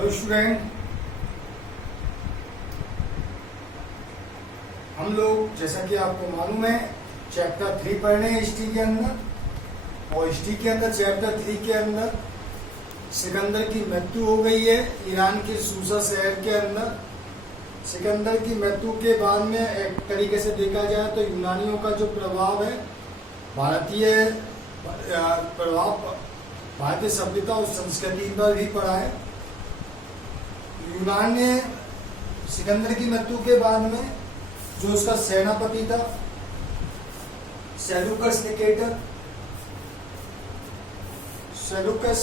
Hello student, हम लोग जैसा कि आपको मालूम है चैप्टर 3 पढ़ रहे हैं हिस्ट्री के अंदर। और हिस्ट्री के अंदर चैप्टर 3 के अंदर सिकंदर की मृत्यु हो गई है ईरान के सूसा शहर के अंदर। सिकंदर की मृत्यु के बाद में एक तरीके से देखा जाए तो यूनानियों का जो प्रभाव है भारतीय प्रभाव भारतीय सभ्यता और संस्कृति पर भी पड़ा है। यूनान ने सिकंदर की मृत्यु के बाद में जो उसका सेनापति था सेल्यूकस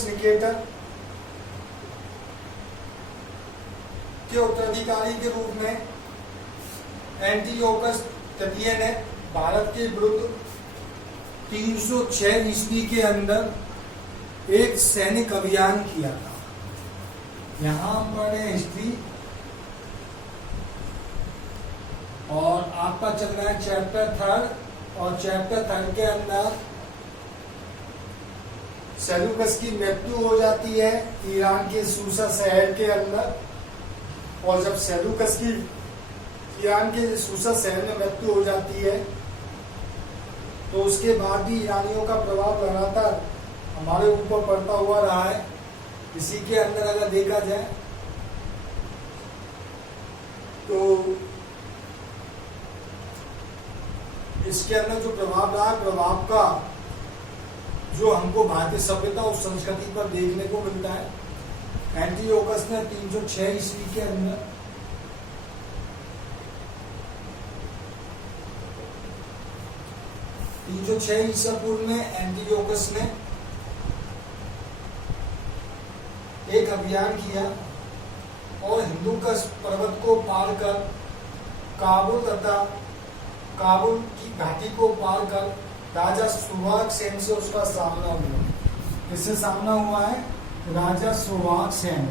निकेटर के उत्तराधिकारी के रूप में एंटियोकस तृतीय ने भारत के विरुद्ध 306 ईस्वी के अंदर एक सैनिक अभियान किया था। यहाँ पर हिस्ट्री और आपका चल रहा है चैप्टर 3 और चैप्टर 3 के अंदर सेल्यूकस की मृत्यु हो जाती है ईरान के सूसा शहर के अंदर। और जब सेल्यूकस की ईरान के सूसा शहर में मृत्यु हो जाती है तो उसके बाद भी ईरानियों का प्रभाव लगातार हमारे ऊपर पड़ता हुआ रहा है। इसी के अंदर अगर देखा जाए तो इसके अंदर जो प्रभाव रहा है, प्रभाव का जो हमको भारतीय सभ्यता और संस्कृति पर देखने को मिलता है। एंटियोकस ने 306 ईस्वी के अंदर ईसा पूर्व में एंटियोकस ने एक अभियान किया और हिंदुकुश पर्वत को पार कर काबुल की घाटी को पार कर राजा सुवाक सेन से उसका सामना हुआ। इससे सामना हुआ है राजा सुवाक सेन।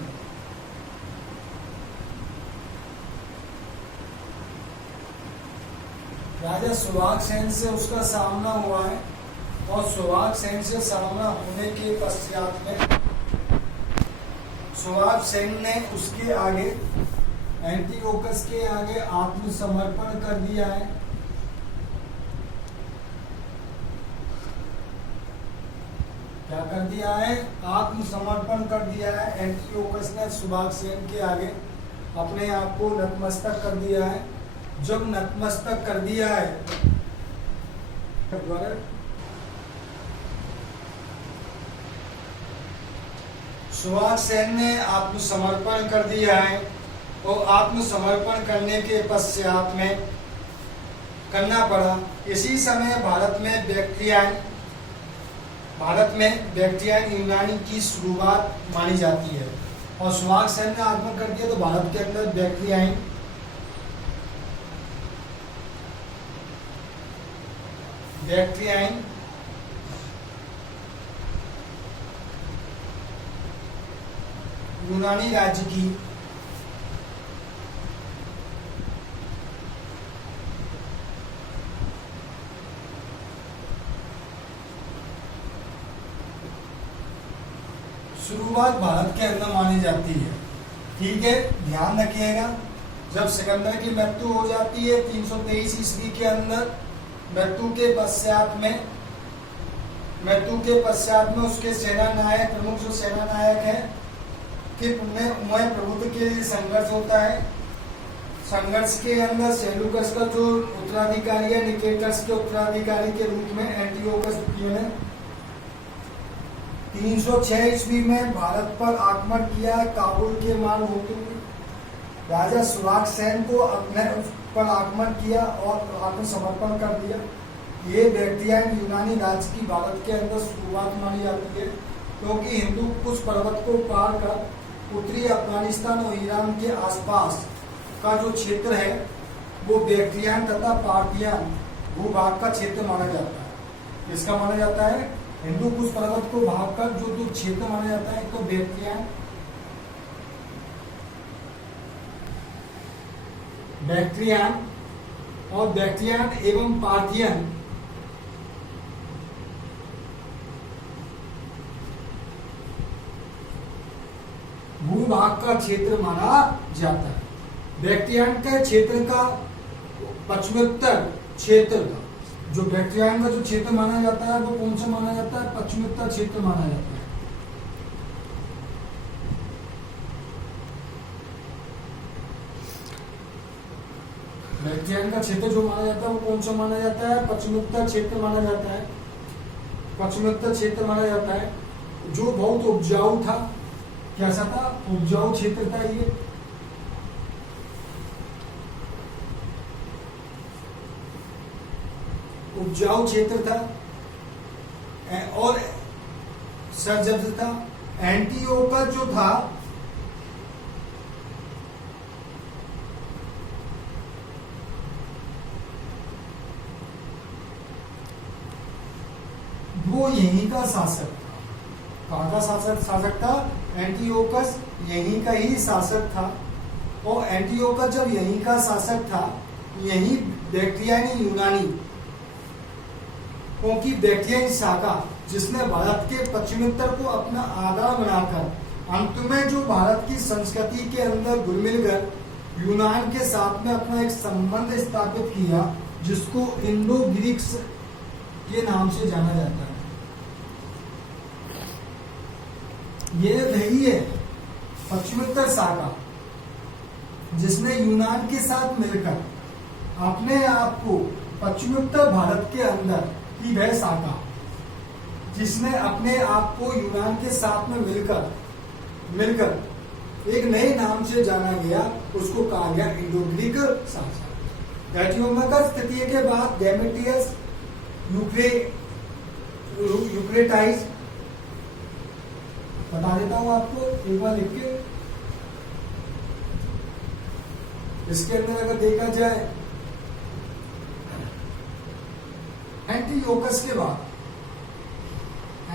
राजा सुवाक सेन से उसका सामना हुआ है और सुवाक सेन से सामना होने के पश्चात में सुवाक सेन ने उसके आगे एंटियोकस के आगे आत्मसमर्पण कर दिया है। क्या कर दिया है? आत्मसमर्पण कर दिया है। एंटियोकस ने सुवाक सेन के आगे अपने आप को नतमस्तक कर दिया है। जब नतमस्तक कर दिया है सुवाक सेन ने आत्मसमर्पण कर दिया है और आत्मसमर्पण करने के पश्चात में करना पड़ा। इसी समय भारत में बैक्ट्रियन यूनानी की शुरुआत मानी जाती है। और सुवाक सेन ने आगमन कर दिया तो भारत के अंदर बैक्ट्रियन यूनानी राज्य की शुरुआत भारत के अंदर मानी जाती है। ठीक है, ध्यान रखिएगा। जब सिकंदर की मृत्यु हो जाती है 323 ईस्वी के अंदर, मृत्यु के पश्चात में उसके सेना नायक प्रमुख जो सेना नायक है कि उन्हें प्रभुत्व के लिए संघर्ष होता है। संघर्ष के अंदर सेल्यूकस का जो उत्तराधिकारी है निकेटर्स के उत्तराधिकारी के रूप में एंटियोकस द्वितीय ने 306 ईस्वी में भारत पर आक्रमण किया। काबुल के मार्ग होते हुए राजा सुवाक सेन को अपने पर आक्रमण किया और आत्मसमर्पण कर दिया। ये बैक्ट्रियन यूनानी राज्य की भारत के अंदर शुरुआत मानी जाती है, क्योंकि हिंदुकुश पर्वत को पार कर उत्तरी अफगानिस्तान और ईरान के आसपास का जो क्षेत्र है वो बैक्ट्रियन तथा पार्थियन भूभाग का क्षेत्र माना जाता है। इसका माना जाता है हिंदुकुश पर्वत को भाग कर जो क्षेत्र माना जाता है तो बैक्ट्रियन और बैक्ट्रियन एवं पार्थियन भू भूभाग का क्षेत्र माना जाता है। बैक्ट्रियन के क्षेत्र का पश्चिमोत्तर क्षेत्र का जो बैक्ट्रियन का जो क्षेत्र माना जाता है वो कौन सा माना जाता है? पश्चिमोत्तर क्षेत्र माना जाता है। बैक्ट्रियन का क्षेत्र जो माना जाता है वो कौन सा माना जाता है? पश्चिमोत्तर क्षेत्र माना जाता है। पश्चिमोत्तर क्षेत्र माना जाता है, जो बहुत उपजाऊ था। कैसा था? उपजाऊ क्षेत्र था ये। उपजाऊ क्षेत्र था और सरजब्द था। एंटियोकस जो था वो यहीं का शासक था। कहाँ का शासक था? एंटियोकस यहीं का ही शासक था। और एंटियोकस जब यहीं का शासक था, यहीं बैक्ट्रियानी यूनानी, क्योंकि बैक्ट्रियन शाखा जिसने भारत के पश्चिमोत्तर को अपना आधार बनाकर अंत में जो भारत की संस्कृति के अंदर घुल मिल कर यूनान के साथ में अपना एक संबंध स्थापित किया, जिसको इंडो ग्रीक्स के नाम से जाना जाता है। ये वही है पश्चिमोत्तर शाखा जिसने यूनान के साथ मिलकर अपने आप को पश्चिमोत्तर भारत के अंदर की वह शाखा जिसने अपने आप को यूनान के साथ में मिलकर एक नए नाम से जाना गया, उसको कहा गया इंडो ग्रीक शाखा। एंटियोकस तृतीय के बाद डेमेट्रियस यूक्रेटाइज, बता देता हूं आपको एक बार लिख के। इसके अंदर अगर देखा जाए एंटियोकस के बाद,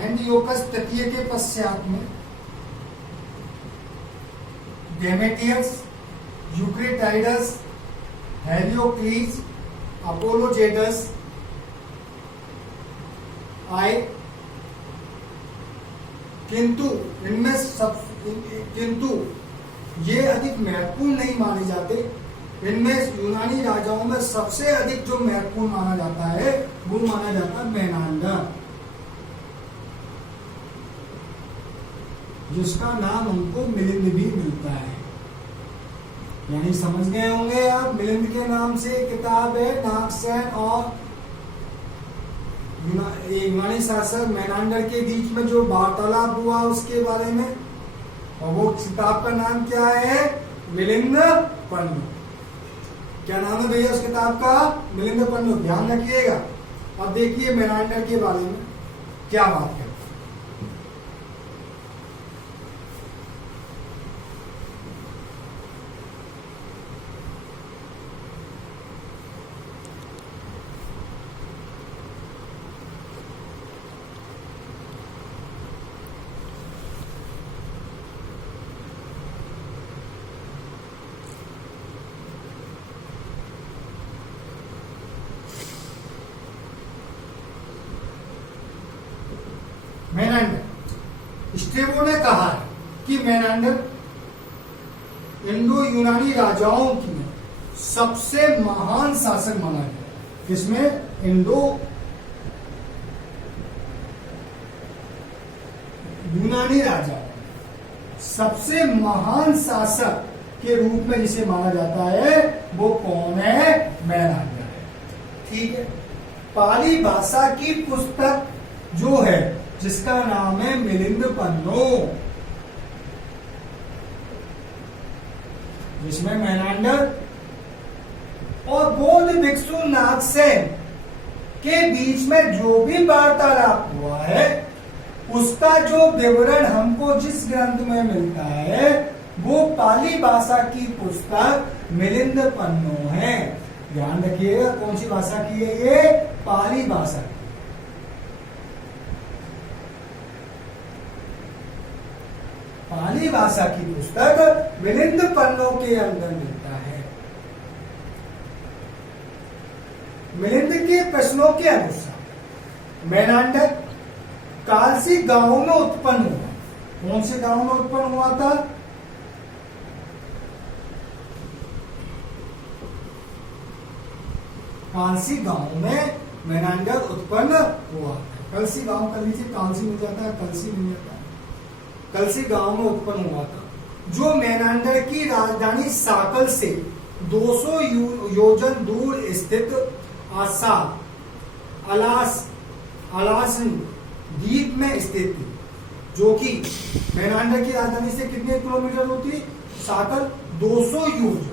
एंटियोकस तृतीय के पश्चात में डेमेट्रियस, यूक्रेटाइडस, हेलियोक्लीज, अपोलोजेडस आए। किंतु ये अधिक महत्वपूर्ण नहीं माने जाते। इनमें यूनानी राजाओं में सबसे अधिक जो महत्वपूर्ण माना जाता है वो माना जाता है मेनांडर, जिसका नाम हमको मिलिंद भी मिलता है। यानी समझ गए होंगे आप, मिलिंद के नाम से किताब है नागसेन और यूनानी शासक मेनांडर के बीच में जो वार्तालाप हुआ उसके बारे में, और वो किताब का नाम क्या है? मिलिंद पन्नु। क्या नाम है भैया उस किताब का? मिलिंद पन्नु। ध्यान रखिएगा। अब देखिए मेनांडर के बारे में क्या बात है। मेनांडर, स्ट्रेबो ने कहा है कि मेनांडर इंडो यूनानी राजाओं की सबसे महान शासक माना गया। किसमें? इंडो यूनानी राजा सबसे महान शासक के रूप में जिसे माना जाता है वो कौन है? मेनांडर है। ठीक है। पाली भाषा की पुस्तक जो है जिसका नाम है मिलिंद पन्नु, जिसमें मेनांडर और बौद्ध भिक्षु नागसेन के बीच में जो भी वार्तालाप हुआ है उसका जो विवरण हमको जिस ग्रंथ में मिलता है वो पाली भाषा की पुस्तक मिलिंद पन्नु है। ध्यान रखिएगा कौन सी भाषा की है ये? पाली भाषा की। पाली भाषा की पुस्तक मिलिंद पन्नु के अंदर मिलता है। मिलिंद के प्रश्नों के अनुसार मेनांडर कालसी गांव में उत्पन्न हुआ। कौन से गांव में उत्पन्न हुआ था? कांसी गांव में मेनांडर उत्पन्न हुआ। कलसी गांव कर लीजिए, कांसी मिल जाता है, कलसी मिल जाता है। कलसी गांव में उत्पन्न हुआ था, जो मेनांडर की राजधानी साकल से 200 योजन दूर स्थित आसा अलासन द्वीप में स्थित थी, जो कि मेनांडर की राजधानी से कितने किलोमीटर होती? साकल 200 योजन।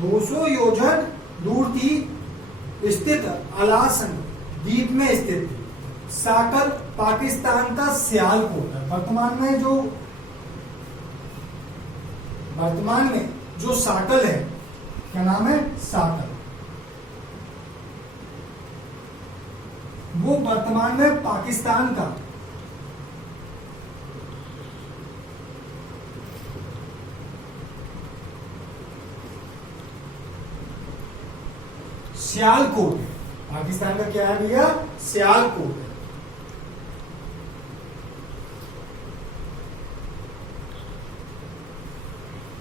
200 योजन दूर थी, स्थित अलासन द्वीप में स्थित थी। साकल पाकिस्तान का सियालकोट है। वर्तमान में जो साकल है, क्या नाम है? साकल। वो वर्तमान में पाकिस्तान का सियालकोट है। पाकिस्तान का क्या है भैया? सियालकोट है।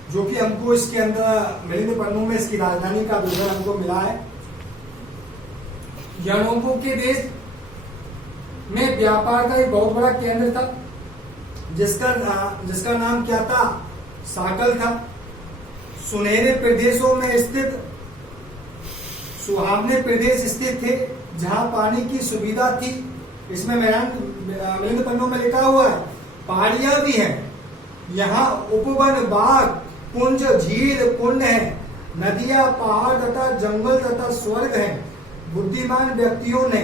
जो कि हमको इसके अंदर मिलिंद पन्नों में इसकी राजधानी का विवरण हमको मिला है। यनोबो के देश में व्यापार का एक बहुत बड़ा केंद्र था, जिसका नाम क्या था? साकल था। सुनहरे प्रदेशों में स्थित सुहावने प्रदेश स्थित थे, जहां पानी की सुविधा थी। इसमें मिलिंद पन्नों में लिखा हुआ है, पहाड़ियां भी हैं। यहाँ उपवन, बाग, कुंज, झील, कुंड है, नदियां, पहाड़ तथा जंगल तथा स्वर्ग हैं। बुद्धिमान व्यक्तियों ने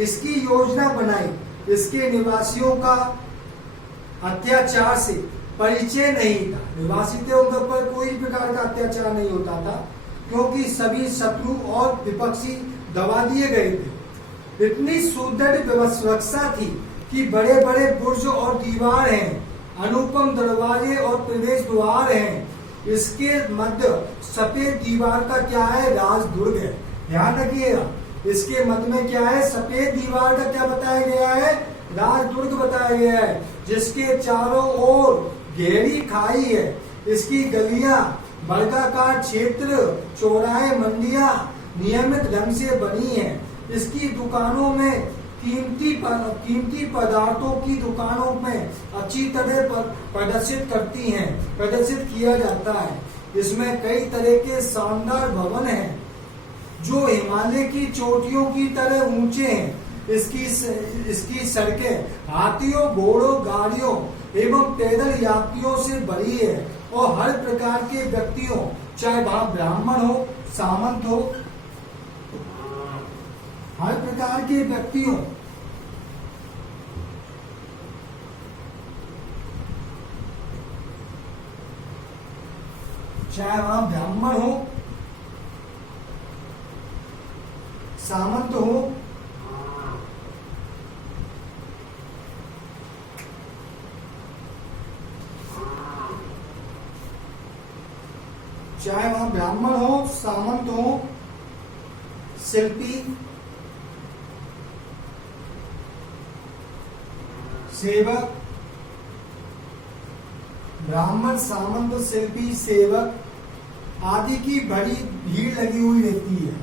इसकी योजना बनाई। इसके निवासियों का अत्याचार से परिचय नहीं था। निवासी थे, उनके ऊपर कोई प्रकार का अत्याचार नहीं होता था, क्योंकि सभी शत्रु और विपक्षी दबा दिए गए थे। इतनी सुदृढ़ सुरक्षा थी कि बड़े बड़े बुर्ज और दीवार हैं, अनुपम दरवाजे और प्रवेश द्वार हैं। इसके मध्य सफेद दीवार का क्या है? राजदुर्ग है। ध्यान रखिएगा, इसके मध्य में क्या है? सफेद दीवार का क्या बताया गया है? राजदुर्ग बताया गया है, जिसके चारों ओर गहरी खाई है। इसकी गलियां, वर्गाकार क्षेत्र, चौराहे, मंडियां नियमित ढंग से बनी है। इसकी दुकानों में कीमती पदार्थों की दुकानों में अच्छी तरह प्रदर्शित किया जाता है। इसमें कई तरह के शानदार भवन हैं, जो हिमालय की चोटियों की तरह ऊंचे हैं। इसकी सड़कें हाथियों, घोड़ों, गाड़ियों एवं पैदल यात्रियों से भरी है, और हर प्रकार के व्यक्तियों, चाहे वहां ब्राह्मण हो, सामंत हो, हर प्रकार के व्यक्तियों, चाहे वहां ब्राह्मण हो, सामंत हो, चाहे वहां ब्राह्मण हो, सामंत हो, शिल्पी, सेवक, ब्राह्मण, सामंत, शिल्पी, सेवक आदि की बड़ी भीड़ लगी हुई रहती है।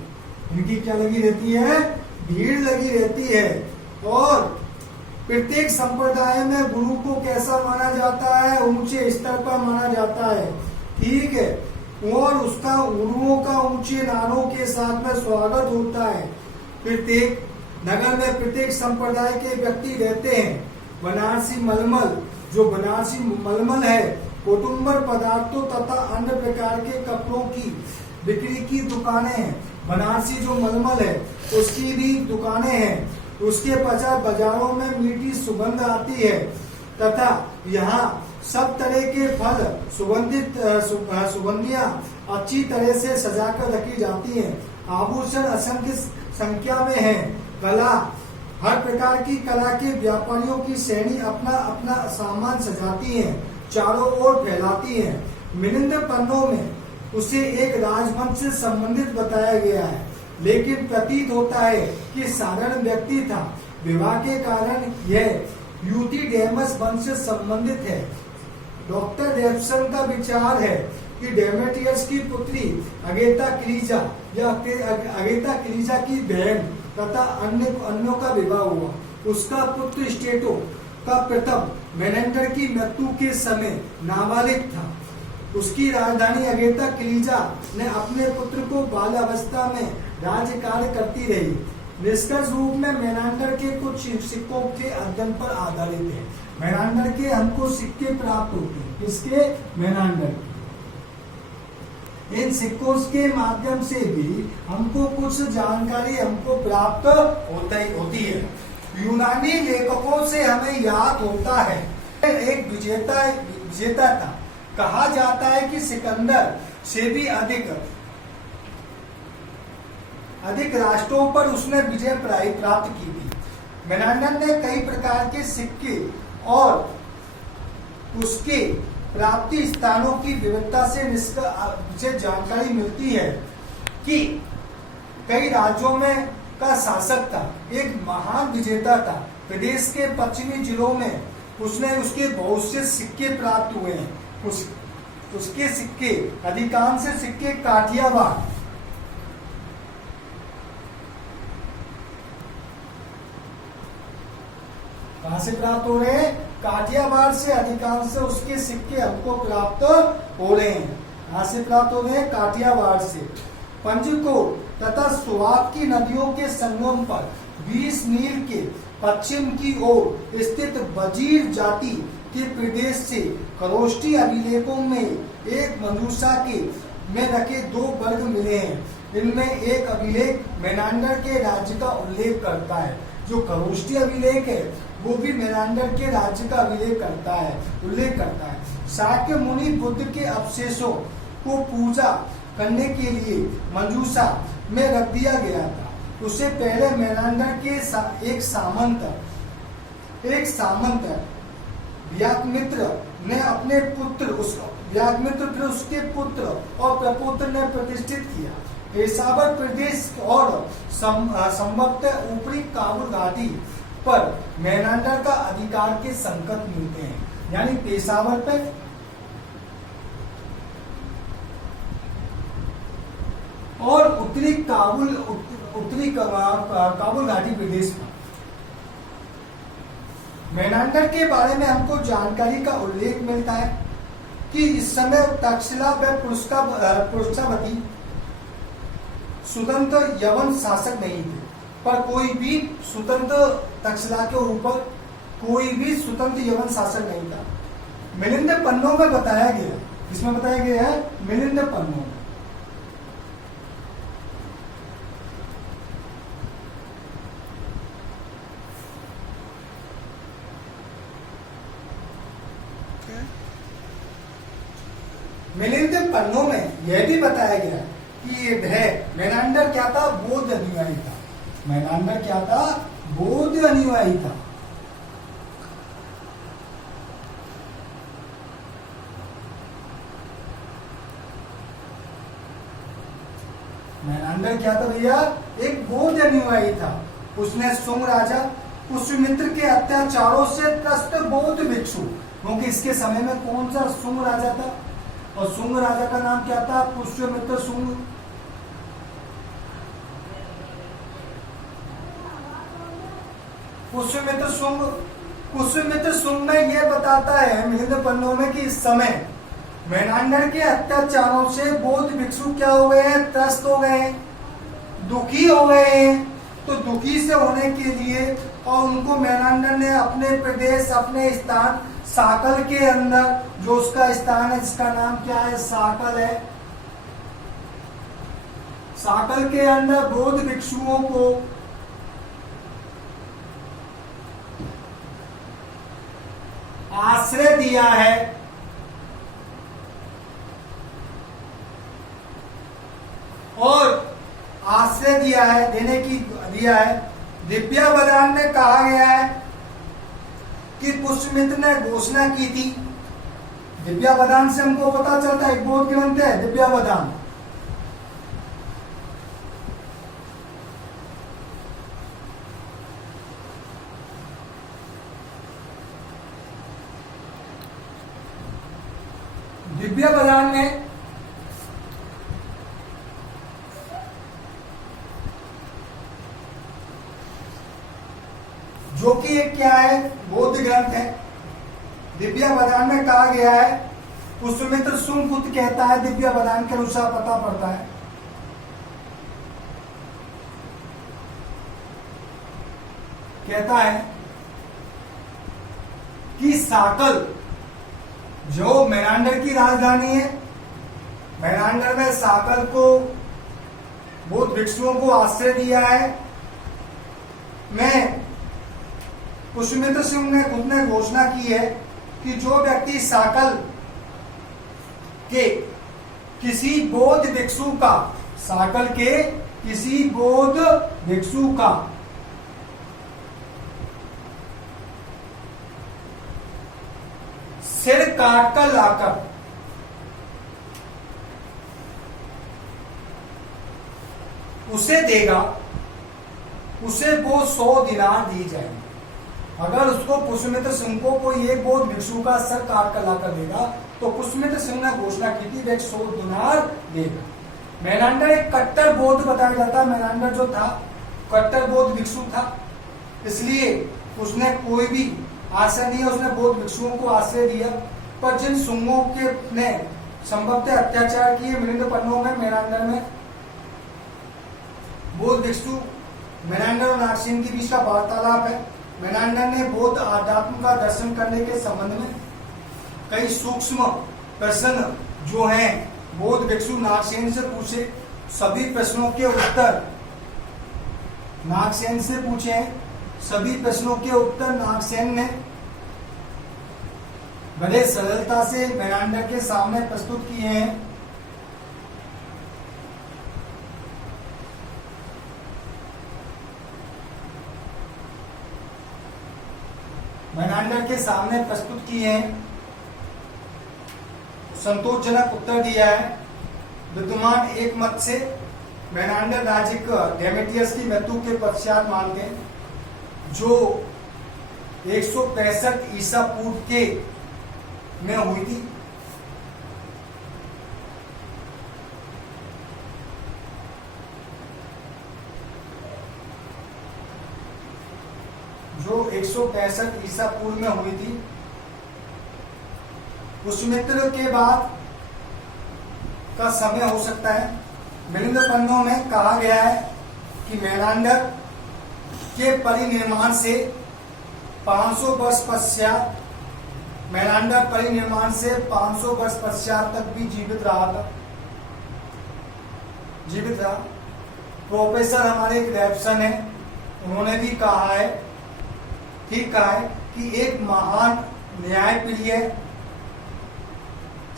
इनकी क्या लगी रहती है? भीड़ लगी रहती है। और प्रत्येक संप्रदाय में गुरु को कैसा माना जाता है? ऊंचे स्तर पर माना जाता है। ठीक है, और उसका गुरुओं का ऊंचे नारों के साथ में स्वागत होता है। प्रत्येक नगर में प्रत्येक संप्रदाय के व्यक्ति रहते हैं। बनारसी मलमल, जो बनारसी मलमल है, कुटुंबर पदार्थों तथा अन्य प्रकार के कपड़ों की बिक्री की दुकानें हैं। बनारसी जो मलमल है, उसकी भी दुकानें हैं। उसके पश्चात बाजारों में मीठी सुगंध आती है, तथा यहाँ सब तरह के फल, सुगंधियां अच्छी तरह से सजाकर रखी जाती हैं। आभूषण असंख्य संख्या में है। कला, हर प्रकार की कला के व्यापारियों की श्रेणी अपना अपना सामान सजाती हैं, चारों ओर फैलाती हैं। मिलिंद पन्नों में उसे एक राजवंश से संबंधित बताया गया है, लेकिन प्रतीत होता है कि साधारण व्यक्ति था। विवाह के कारण यह यूथिडेमस वंश से संबंधित है। डॉक्टर जेफसन का विचार है कि डेमेट्रियस की पुत्री अगेता क्लीजा या अगेता क्लीजा की बहन तथा अन्यों का विवाह हुआ। उसका पुत्र स्टेटो का प्रथम मेनेंडर की मृत्यु के समय नाबालिग था। उसकी राजधानी अगेता क्लीजा ने अपने पुत्र को बाल्यावस्था में राज्य कार्य करती रही। निष्कर्ष रूप में मेनांडर के कुछ सिक्कों के अध्ययन पर आधारित है। मेनांडर के हमको सिक्के प्राप्त होते हैं, किसके? मेनांडर के। इन सिक्कों के माध्यम से भी हमको कुछ जानकारी हमको प्राप्त होती है। यूनानी लेखकों से हमें याद होता है एक विजेता था। कहा जाता है कि सिकंदर से भी अधिक राष्ट्रों पर उसने विजय प्राप्त की थी। मेनांडर ने कई प्रकार के सिक्के और उसके प्राप्ति स्थानों की विविधता से जानकारी मिलती है कि कई राज्यों में का शासक था, एक महान विजेता था। प्रदेश के पश्चिमी जिलों में उसके बहुत से सिक्के प्राप्त हुए हैं। उसके सिक्के, अधिकांश सिक्के काठियावाड़ कहां से प्राप्त हो रहे हैं? काठियावाड़ से अधिकांश उसके सिक्के हमको प्राप्त हो रहे हैं। कहां से प्राप्त हो रहे हैं? काठियावाड़ से। पंजकोट तथा स्वात की नदियों के संगम पर 20 मील के पश्चिम की ओर स्थित वजीर जाति के प्रदेश से खरोष्टी अभिलेखों में एक मंजूषा के में रखे 2 वर्ग मिले हैं। इनमें एक अभिलेख मेनांडर के राज्य का उल्लेख करता है। जो खरोष्टी अभिलेख है वो भी मेनांडर के राज्य का उल्लेख करता है। शाक्य मुनि बुद्ध के अवशेषों को पूजा करने के लिए मंजूषा में रख दिया गया था। उससे पहले मेनांडर के एक सामंत व्याघ्रमित्र ने अपने पुत्र उसके पुत्र और प्रपुत्र ने प्रतिष्ठित किया। पेशावर प्रदेश और संभवतः ऊपरी काबुल घाटी पर मेनांडर का अधिकार के संकेत मिलते हैं। यानी पेशावर पे और उत्तरी काबुल घाटी प्रदेश में। मेनांडर के बारे में हमको जानकारी का उल्लेख मिलता है कि इस समय तक्षशिला व पुरुषावती स्वतंत्र यवन शासक नहीं थे, पर कोई भी स्वतंत्र तक्षशिला के ऊपर कोई भी स्वतंत्र यवन शासक नहीं था। मिलिंद पन्नों में बताया गया, इसमें बताया गया है मिलिंद पन्नों में। मिलिंद पन्नों में यह भी बताया गया कि मेनांडर क्या था? बौद्ध अनुयायी था। मेनांडर क्या था? बौद्ध अनुयायी था। मेनांडर क्या था भैया? एक बौद्ध अनुयायी था। उसने सुंग राजा पुष्यमित्र के अत्याचारों से त्रस्त बौद्ध भिक्षु, क्योंकि इसके समय में कौन सा सुंग राजा था और सुंग राजा का नाम क्या था? पुष्यमित्र सुंग। पुष्यमित्र सुंग में यह बताता है मिलिंद पन्नों में कि इस समय मेनांडर के अत्याचारों से बौद्ध भिक्षु क्या हो गए हैं? त्रस्त हो गए हैं, दुखी हो गए हैं। तो दुखी से होने के लिए और उनको मेनांडर ने अपने प्रदेश, अपने स्थान साकल के अंदर, जो उसका स्थान है जिसका नाम क्या है? साकल है। साकल के अंदर बौद्ध भिक्षुओं को आश्रय दिया है। और आश्रय दिया है। दिव्यावदान में कहा गया है कि पुष्यमित्र ने घोषणा की थी। दिव्यावदान से हमको पता चलता है, एक बौद्ध ग्रंथ है दिव्यावदान। दिव्या बदान में जो कि एक क्या है, बौद्ध ग्रंथ है। दिव्या बदान में कहा गया है, पुष्यमित्र शुंग खुद कहता है, दिव्या बदान के अनुसार पता पड़ता है, कहता है कि साकल जो मेनांडर की राजधानी है, मेनांडर में साकल को बौद्ध भिक्षुओं को आश्रय दिया है। मैं पुष्यमित्र सिंह ने खुद ने घोषणा की है कि जो व्यक्ति साकल के किसी बौद्ध भिक्षु का, साकल के किसी बौद्ध भिक्षु का सिर काटकर लाकर उसे देगा, उसे वो 100 दिनार दी जाएंगे। अगर उसको पुष्यमित्र सिंह को कोई एक बौद्ध भिक्षु का सर काट कर लाकर देगा तो पुष्यमित्र सिंह ने घोषणा की थी वह 100 दिनार देगा। मेनांडर एक कट्टर बौद्ध बताया जाता है। मेनांडर जो था कट्टर बौद्ध भिक्षु था, इसलिए उसने कोई भी आश्रय दिया, उसने बौद्ध भिक्षुओं को आश्रय दिया। पर जिन सुंगों के ने संभवतः अत्याचार किए मिलिंद पन्नों में, मेनांडर में बौद्ध भिक्षु मेनांडर और नागसेन के बीच का वार्तालाप है। मेनांडर ने बौद्ध आध्यात्म का दर्शन करने के संबंध में कई सूक्ष्म प्रश्न जो हैं बौद्ध भिक्षु नागसेन से पूछे। सभी प्रश्नों के उत्तर नागसेन से पूछे हैं। सभी प्रश्नों के उत्तर नागसेन ने बड़े सरलता से मेनांडर के सामने प्रस्तुत किए हैं। मेनांडर के सामने प्रस्तुत किए हैं, संतोषजनक उत्तर दिया है। विद्यमान एक मत से मेनांडर राज्य का डेमेट्रियस की मृत्यु के पश्चात मानते हैं, जो 165 ईसा पूर्व के में हुई थी। जो 165 ईसा पूर्व में हुई थी। पुष्यमित्र के बाद का समय हो सकता है। मिलिंद पन्नों में कहा गया है कि मेनांडर के परिनिर्माण से 500 वर्ष पश्चात, मेनांडर परिनिर्माण से 500 वर्ष पश्चात तक भी जीवित रहा। प्रोफेसर हमारे एक रैप्सन है, उन्होंने भी कहा है, ठीक कहा है कि एक महान न्यायप्रिय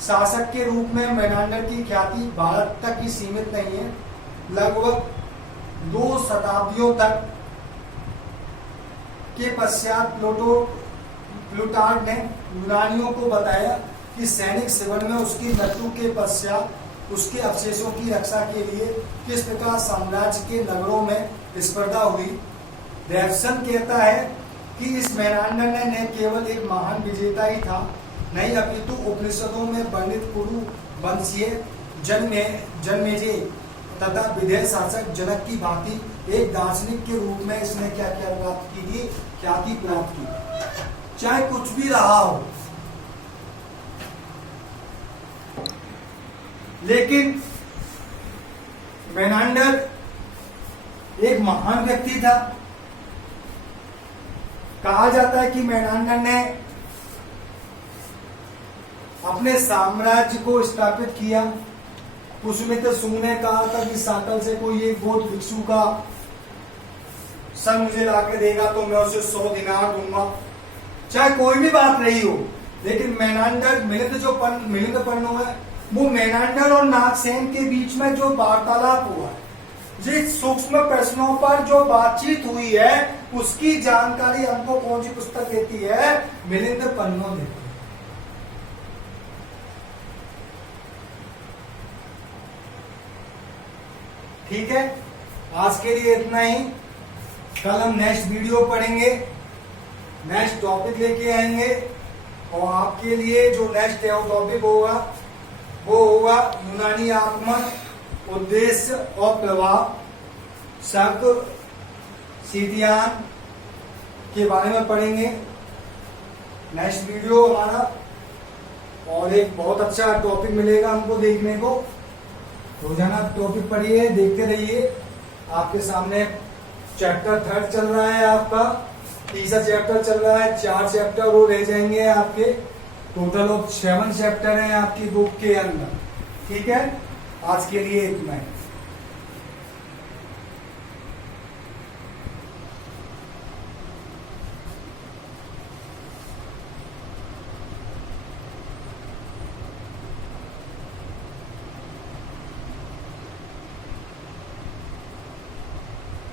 शासक के रूप में मेनांडर की ख्याति भारत तक ही सीमित नहीं है। लगभग 2 शताब्दियों तक के पश्चात प्लूटार्क ने यूनानियों को बताया कि सैनिक शिविर में उसकी मृत्यु के पश्चात उसके अवशेषों की रक्षा के लिए किस प्रकार साम्राज्य के नगरों में स्पर्धा हुई। रैप्सन कहता है कि इस मेनांडर ने न केवल एक महान विजेता ही था, नहीं अपितु उपनिषदों में वर्णित कुरु वंशीय जन्मेजय तथा विधेय शासक जनक की भांति एक दार्शनिक के रूप में इसने क्या क्या प्राप्त की थी, ख्याति प्राप्त की। चाहे कुछ भी रहा हो, लेकिन मेनांडर एक महान व्यक्ति था। कहा जाता है कि मेनांडर ने अपने साम्राज्य को स्थापित किया। पुष्यमित्र सिंह ने कहा था कि साकल से कोई एक बौद्ध भिक्षु का सर मुझे लाके देगा तो मैं उसे 100 दिनार दूंगा। चाहे कोई भी बात रही हो, लेकिन मेनांडर मिलिंद पन्नों है, वो मेनांडर और नागसेन के बीच में जो वार्तालाप हुआ है, जिस सूक्ष्म प्रश्नों पर जो बातचीत हुई है, उसकी जानकारी हमको कौन सी पुस्तक देती है? मिलिंद पन्नों देती है। ठीक है, आज के लिए इतना ही। कल हम नेक्स्ट वीडियो पढ़ेंगे, नेक्स्ट टॉपिक लेके आएंगे, और आपके लिए जो नेक्स्ट टॉपिक होगा वो होगा यूनानी आगमन, उद्देश्य और प्रभाव, शक, सीतियान के बारे में पढ़ेंगे नेक्स्ट वीडियो हमारा। और एक बहुत अच्छा टॉपिक मिलेगा हमको देखने को। रोजाना टॉपिक पढ़िए, देखते रहिए। आपके सामने चैप्टर 3 चल रहा है, आपका तीसरा चैप्टर चल रहा है। 4 चैप्टर वो रह जाएंगे आपके, टोटल ऑफ 7 चैप्टर हैं आपकी बुक के अंदर। ठीक है, आज के लिए इतना ही।